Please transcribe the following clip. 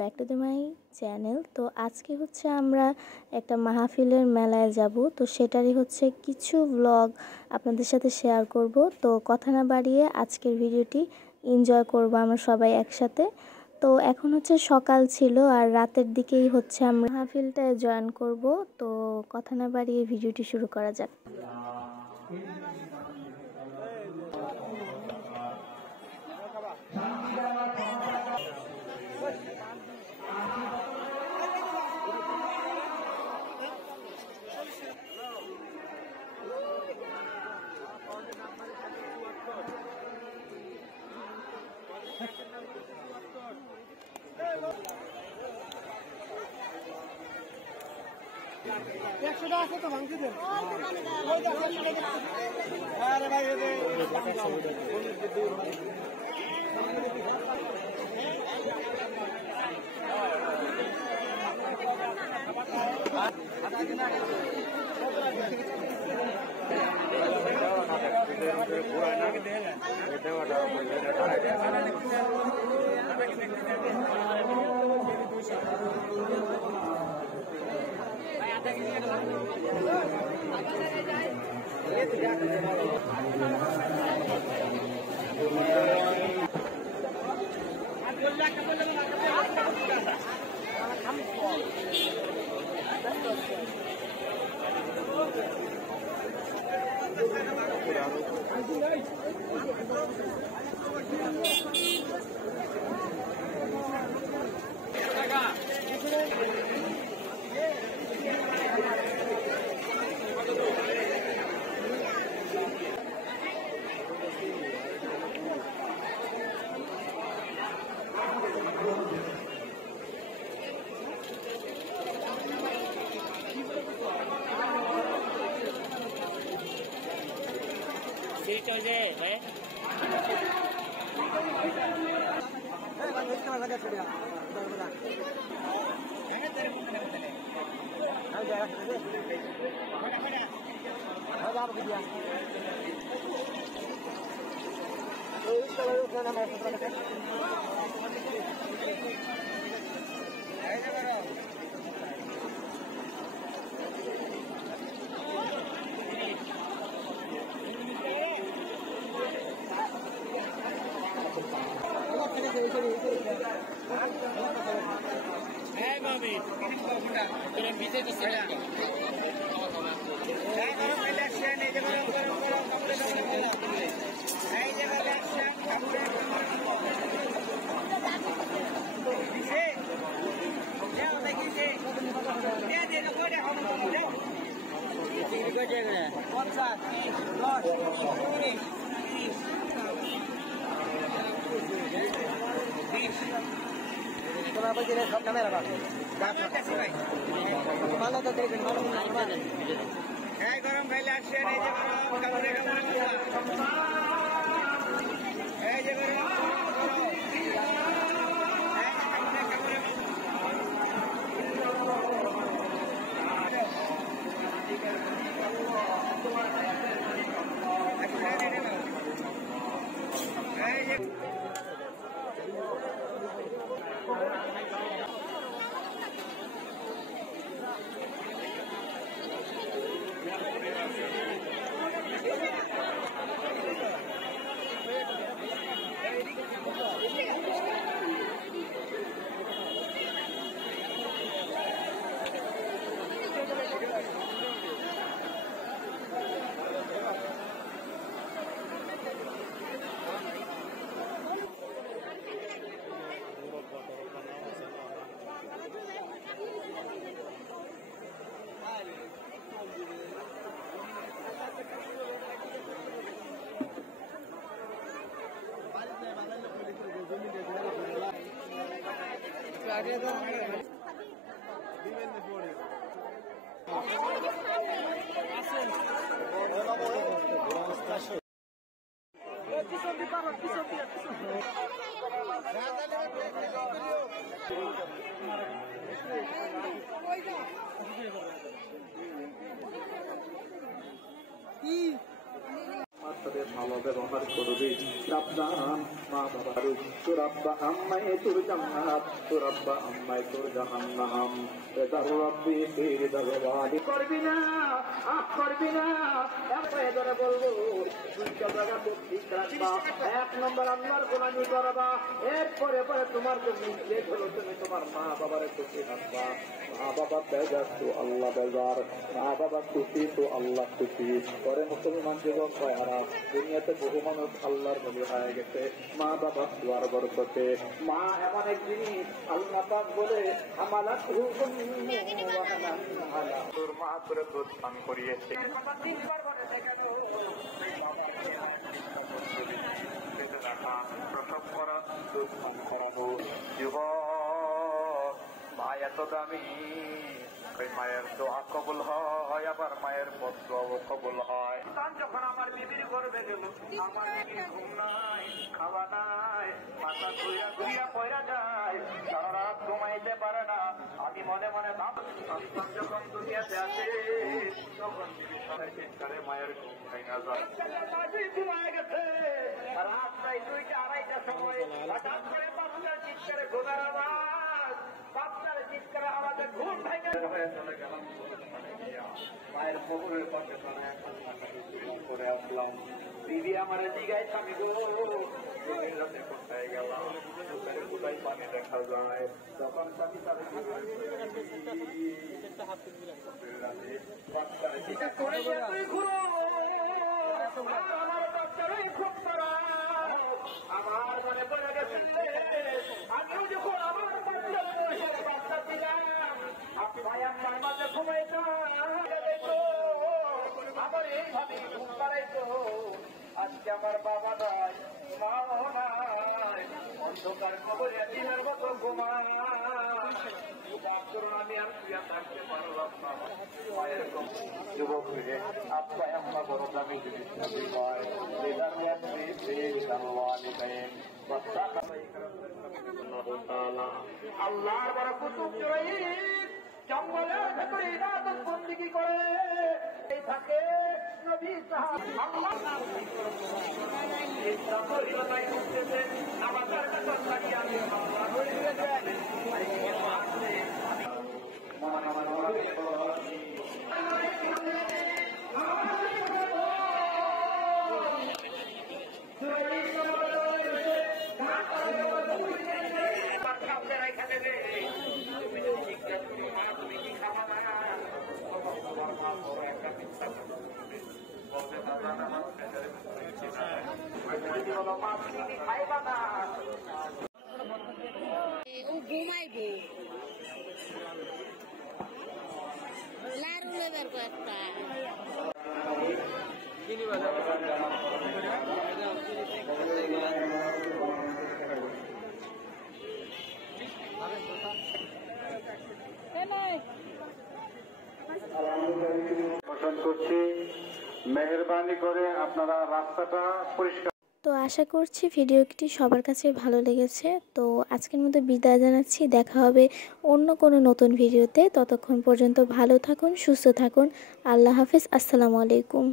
Back to my channel. তো আজকে হচ্ছে আমরা একটা মাহফিলের মেলায় যাব, তো সেটারই হচ্ছে কিছু ব্লগ আপনাদের সাথে শেয়ার করব। তো কথা না বাড়িয়ে আজকের ভিডিওটি এনজয় করব আমরা সবাই একসাথে। তো এখন হচ্ছে সকাল ছিল আর রাতের দিকেই হচ্ছে আমরা মাহফিলটায় জয়েন করব। তো কথা না বাড়িয়ে ভিডিওটি শুরু করা যাক। ভালো ব্যবহার করবে। সাবধান মা বাবার সুরাব্বা আম্মাই তোর জান্নাত সুরাব্বা আম্মাই তোর জাহান্নাম। এদার রব্বি ফিরদাল ওয়ালি করবি না করবি না। এরপরে ধরে বলবো দুইটা জায়গা তো ঠিক রাখবা। এক নম্বর আল্লাহর গোলামি করবা। এরপরে পরে তোমার জন্য যে হলো তুমি তোমার মা বাবার খুশি রাখবা। মা বাবা বেজার তো আল্লাহ বেজার, মা বাবা খুশি তো আল্লাহ খুশি। পরে মুসলমান যুবক ভাইয়ারা দুনিয়াতে বহু মানুষ আল্লাহর বলি হয়ে গেছে মা বাবা দুয়ার বরকতে। মা এমন এক জিনিস আল্লাহ পাক বলে আমালা তোর মা করে দুধ পান করিয়েছে। প্রসব করা দুধ পান করাবো। যুবক মা এত দামি, ওই মায়ের দোয়া কবুল হয়, আবার মায়ের বদদোয়াও কবুল হয়। যখন আমার বিবির গর্ভে গেল, আমার বিবির ঘুম নাই, খাওয়া নাই, মাথা ধুইয়া ধুইয়া পয়রা যায়, সারা রাত ঘুমাইতে পারে না। আমি মনে মনে সন্তান যখন দুনিয়াতে আসে তখন চিৎকারে মায়ের ঘুম ভেঙে যায়। ঘুমায় গেছে রাত প্রায় 2টা 2:30টার সময় হঠাৎ করে বাচ্চার চিৎকারে ঘুমের আওয়াজ, বাচ্চার চিৎকারে আমাদের ঘুম ভেঙে হয়ে চলে গেলাম মায়ের পুকুরের পাশে করে আসলাম। দিদি আমার দিঘায় স্বামী গো রাতে কোথায় গেলাম, কোথায় পানি দেখা যায়। যখন স্বামী তাদের ঘুরো আমার বাচ্চারাই খুব আমার মনে পড়ে গেছে আমিও যখন আমার বাচ্চা ছিলাম আপনি ভাই আমার মাঝে ঘুমাইতাম আমার এইভাবে ঘুম পাড়াইতো। আজকে আমার বাবা নাই মাও নাই, অন্ধকার কবরে দিনের মতো ঘুমায়। আমি আর শুয়ে থাকতে পারলাম না। মায়ের যুবক হয়ে আব্বা আম্মা বড় দামি জিনিস হয়। আল্লাহর বড় কুতুব জঙ্গলের ভেতরে ইবাদত বন্দেগী করে থাকে নবী সাহাবা আল্লাহ আমাদের কাছে লাগিয়ে আমি আল্লাহ হয়ে যায়। ঘুমাইবে লাড়ু লেবার কয়েকটা পছন্দ করছি, মেহেরবানি করে আপনারা রাস্তাটা পরিষ্কার। তো আশা করছি ভিডিওটি সবার কাছে ভালো লেগেছে। তো আজকের মতো বিদায় জানাচ্ছি, দেখা হবে অন্য কোনো নতুন ভিডিওতে। ততক্ষণ পর্যন্ত ভালো থাকুন, সুস্থ থাকুন। আল্লাহ হাফেজ, আসসালামু আলাইকুম।